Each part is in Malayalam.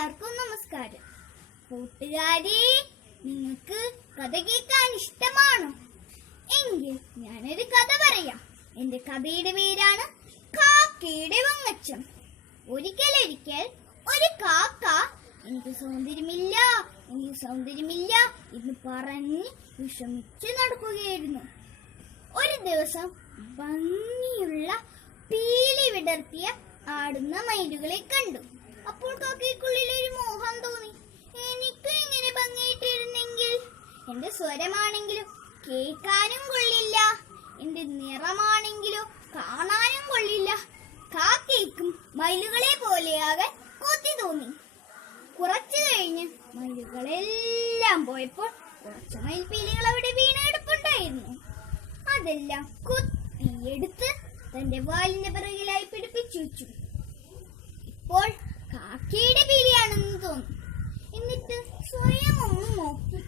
എല്ലാവർക്കും നമസ്കാരം. കൂട്ടുകാരെ, നിങ്ങൾക്ക് കഥ കേൾക്കാൻ ഇഷ്ടമാണോ? എങ്കിൽ ഞാനൊരു കഥ പറയാം. എന്റെ കഥയുടെ പേരാണ് കാക്കയുടെ പൊങ്ങച്ചം. ഒരിക്കൽ ഒരു കാക്ക എനിക്ക് സൗന്ദര്യമില്ല എന്ന് പറഞ്ഞ് വിഷമിച്ച് നടക്കുകയായിരുന്നു. ഒരു ദിവസം ഭംഗിയുള്ള പീലി വിടർത്തിയ ആടുന്ന മയിലുകളെ കണ്ടു. അപ്പോൾ കാക്കയ്ക്കുള്ളിൽ ഒരു മോഹം തോന്നി. എനിക്ക് ഇങ്ങനെ ഭംഗിയിട്ടിരുന്നെങ്കിൽ. എന്റെ സ്വരമാണെങ്കിലോ കേൾക്കാനും കൊള്ളില്ല, എന്റെ നിറമാണെങ്കിലോ കാണാനും കൊള്ളില്ല. കാക്കയ്ക്കും മയിലുകളെ പോലെയാകാൻ കൊതി തോന്നി. കുറച്ചു കഴിഞ്ഞ് മയിലുകളെല്ലാം പോയപ്പോൾ കുറച്ച് മയിൽപ്പീലികൾ അവിടെ വീണെടുപ്പുണ്ടായിരുന്നു. അതെല്ലാം കൊത്തിയെടുത്ത് തന്റെ വാലിന്റെ പിറകിലായി പിടിപ്പിച്ചു വെച്ചു. ഇപ്പോൾ കാക്കയുടെ പീലിയാണെന്ന് തോന്നി. എന്നിട്ട് സ്വയം ഒന്ന് നോക്കി.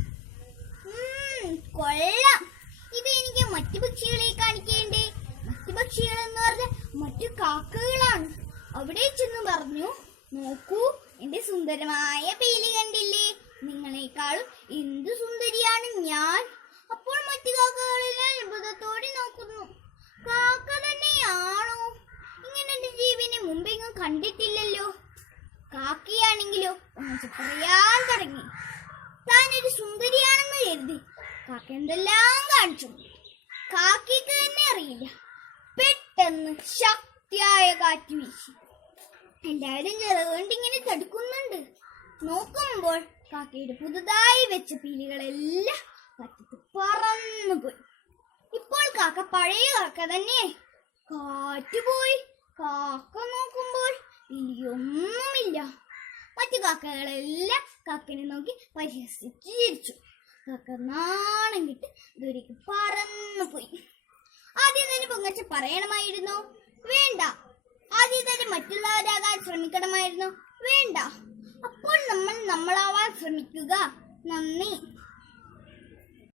കൊള്ളാം, ഇത് എനിക്ക് മറ്റു പക്ഷികളെ കാണിക്കേണ്ടേ? മറ്റു പക്ഷികൾ എന്ന് പറഞ്ഞ മറ്റു കാക്കകളാണ്. അവിടെ ചെന്ന് പറഞ്ഞു, നോക്കൂ, എന്റെ സുന്ദരമായ പീലി കണ്ടില്ലേ? നിങ്ങളെക്കാളും എന്തു സുന്ദരിയാണ് ഞാൻ. അപ്പോൾ മറ്റു കാക്കകളെല്ലാം അത്ഭുതത്തോടെ നോക്കുന്നു. കാക്ക തന്നെയാണോ? ഇങ്ങനെ എന്റെ ജീവനെ മുമ്പെങ്ങും കണ്ടിട്ടില്ലല്ലോ. കാക്കയാണെങ്കിലോ ഒന്ന് പറയാൻ തുടങ്ങി. താനൊരു സുന്ദരിയാണെന്ന് കരുതി കാക്ക എന്തെല്ലാം കാണിച്ചു. കാക്കയ്ക്ക് തന്നെ അറിയില്ല. പെട്ടെന്ന് ശക്തിയായ കാറ്റ് വീശി. എല്ലാവരും ചിറകുകൊണ്ട് ഇങ്ങനെ തടുക്കുന്നുണ്ട്. നോക്കുമ്പോൾ കാക്കയുടെ പുതുതായി വെച്ച പീലികളെല്ലാം കാറ്റത്ത് പറന്നുപോയി. ഇപ്പോൾ കാക്ക പഴയ കാക്ക തന്നെ. കാറ്റുപോയി. കാക്ക നോക്കുമ്പോൾ പീലിയൊന്നുമില്ല. മറ്റു കാക്കകളെല്ലാം കാക്കനെ നോക്കി പരിഹസിച്ച് ചിരിച്ചു. കാക്ക നാണം കിട്ട് ദൂരേക്ക് പറന്നുപോയി. ആദ്യം തന്നെ പൊങ്ങച്ചം പറയണമായിരുന്നോ? വേണ്ട. ആദ്യം തന്നെ മറ്റുള്ളവരാകാൻ ശ്രമിക്കണമായിരുന്നോ? വേണ്ട. അപ്പോൾ നമ്മളാവാൻ ശ്രമിക്കുക. നന്ദി.